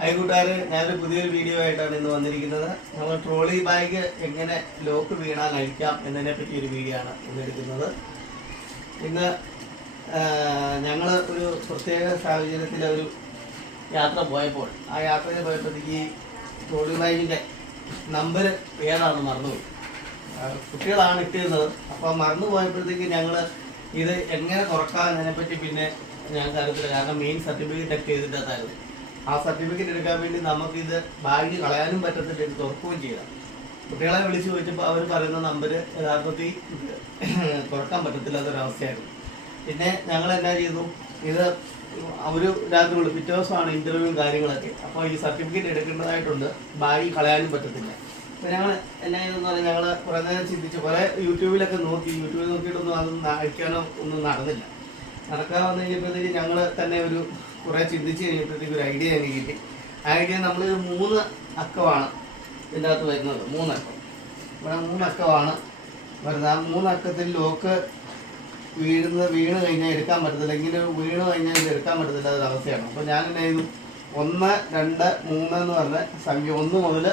Hi കൂട്ടുകാരെ, ഞാനൊരു പുതിയൊരു വീഡിയോ ആയിട്ടാണ് ഇന്ന് വന്നിരിക്കുന്നത്. നമ്മൾ ട്രോളി ബാഗ് എങ്ങനെ ലോക്ക് വീണാൽ അഴിക്കാം എന്നതിനെ പറ്റി ഒരു വീഡിയോ ആണ് ഇന്ന് എടുക്കുന്നത്. ഇന്ന് ഞങ്ങൾ ഒരു പ്രത്യേക സാഹചര്യത്തിൽ ഒരു യാത്ര പോയപ്പോൾ ആ യാത്രയിൽ പോയപ്പോഴത്തേക്ക് ട്രോളി ബാഗിൻ്റെ നമ്പർ ഏതാണെന്ന് മറന്നുപോയി. കുട്ടികളാണ് ഇട്ടിരുന്നത്. അപ്പോൾ മറന്നു പോയപ്പോഴത്തേക്ക് ഞങ്ങൾ ഇത് എങ്ങനെ തുറക്കാം എന്നതിനെപ്പറ്റി പിന്നെ ഞങ്ങൾക്ക് അറിയത്തില്ല. കാരണം മെയിൻ സർട്ടിഫിക്കറ്റ് ഒക്കെ ചെയ്തിട്ടായിരുന്നു. ആ സർട്ടിഫിക്കറ്റ് എടുക്കാൻ വേണ്ടി നമുക്കിത് ബാഗ് കളയാനും പറ്റത്തില്ല, ഇത് തുറക്കുകയും ചെയ്യാം. കുട്ടികളെ വിളിച്ച് ചോദിച്ചപ്പോൾ അവർ പറയുന്ന നമ്പർ യഥാർത്ഥത്തിൽ തുറക്കാൻ പറ്റത്തില്ലാത്തൊരവസ്ഥയായിരുന്നു. പിന്നെ ഞങ്ങൾ എന്നാ ചെയ്തു, ഇത് ഒരു രാത്രി വിളി പിറ്റേ ദിവസമാണ് ഇൻ്റർവ്യൂവും കാര്യങ്ങളൊക്കെ. അപ്പോൾ ഈ സർട്ടിഫിക്കറ്റ് എടുക്കേണ്ടതായിട്ടുണ്ട്, ബാഗ് കളയാനും പറ്റത്തില്ല. അപ്പോൾ ഞങ്ങൾ എന്നാ ചെയ്തെന്ന് പറഞ്ഞാൽ ഞങ്ങൾ കുറേ നേരം ചിന്തിച്ച് കുറേ യൂട്യൂബിലൊക്കെ യൂട്യൂബിൽ നോക്കിയിട്ടൊന്നും അതൊന്നും അഴിക്കാനോ ഒന്നും നടന്നില്ല. നടക്കാൻ വന്നു കഴിഞ്ഞപ്പോഴത്തേക്ക് ഞങ്ങൾ തന്നെ കുറേ ചിന്തിച്ച് കഴിഞ്ഞപ്പോഴത്തേക്ക് ഒരു ഐഡിയ എനിക്ക് കിട്ടി. ഐഡിയ നമ്മൾ 3 അക്കമാണ് ഇതിൻ്റെ അകത്ത് വരുന്നത്. 3 അക്കം ഇവിടെ 3 അക്കമാണ് വരുന്നത്. ആ 3 അക്കത്തിൽ ലോക്ക് വീണ് കഴിഞ്ഞാൽ എടുക്കാൻ പറ്റത്തില്ല. എങ്കിലും വീണ് കഴിഞ്ഞാൽ ഇത് എടുക്കാൻ പറ്റത്തില്ല, അതൊരവസ്ഥയാണ്. അപ്പോൾ ഞാൻ എന്നാ ചെയ്തു, 1, 2, 3 എന്ന് പറഞ്ഞ സംഖ്യ 1 മുതൽ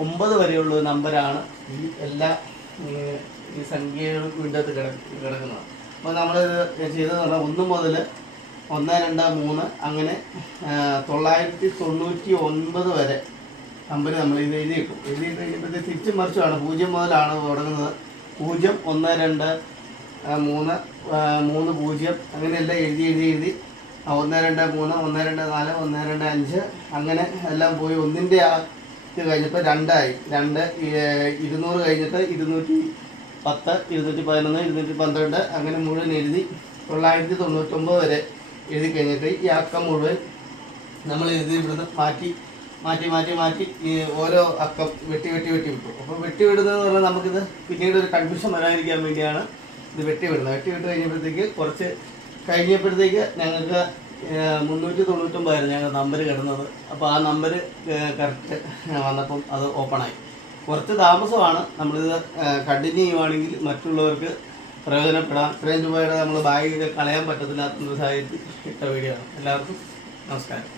9 വരെയുള്ള നമ്പറാണ് ഈ എല്ലാ ഈ സംഖ്യകളും വീണ്ടും കിടക്കുന്നത്. അപ്പോൾ നമ്മളിത് ചെയ്തതെന്ന് പറഞ്ഞാൽ 1 മുതൽ 1, 2, 3 അങ്ങനെ 999 വരെ നമ്പർ നമ്മൾ ഇത് എഴുതിയിട്ടു. എഴുതിയിട്ട് കഴിഞ്ഞപ്പോഴത്തേക്ക് തിരിച്ചും മറിച്ചുമാണ്. 0 മുതലാണ് തുടങ്ങുന്നത്. 0, 1, 2, 3, 3, 0 അങ്ങനെയെല്ലാം എഴുതി 1, 2, 3, 1, 2, 4, 1, 2, 5 അങ്ങനെ എല്ലാം പോയി. 1ൻ്റെ ആ ഇത് കഴിഞ്ഞപ്പോൾ 2 ആയി. 2, 200 കഴിഞ്ഞിട്ട് 210, 211, 212 അങ്ങനെ മുഴുവൻ എഴുതി 999 വരെ എഴുതി കഴിഞ്ഞിട്ട് ഈ അക്കം മുഴുവൻ നമ്മൾ എഴുതി ഇവിടുന്ന് മാറ്റി ഈ ഓരോ അക്കം വെട്ടി വിട്ടു. അപ്പോൾ വെട്ടി വിടുന്നതെന്ന് പറഞ്ഞാൽ നമുക്കിത് പിന്നീട് ഒരു കൺഫ്യൂഷൻ വരാതിരിക്കാൻ വേണ്ടിയാണ് ഇത് വെട്ടി വിടുന്നത്. കഴിഞ്ഞപ്പോഴത്തേക്ക് കുറച്ച് കഴിഞ്ഞപ്പോഴത്തേക്ക് ഞങ്ങൾക്ക് 399 ആയിരുന്നു ഞങ്ങൾ നമ്പർ കിടന്നത്. അപ്പോൾ ആ നമ്പർ കറക്റ്റ് വന്നപ്പം അത് ഓപ്പണായി. കുറച്ച് താമസമാണ്. നമ്മളിത് കണ്ടിന്യൂ ചെയ്യുവാണെങ്കിൽ മറ്റുള്ളവർക്ക് പ്രയോജനപ്പെടാം. ഇത്രയും രൂപയുടെ നമ്മൾ ബാഗ് കളയാൻ പറ്റത്തില്ലാത്തൊരു സാഹചര്യത്തിൽ ഇട്ട വീഡിയോ ആണ്. എല്ലാവർക്കും നമസ്കാരം.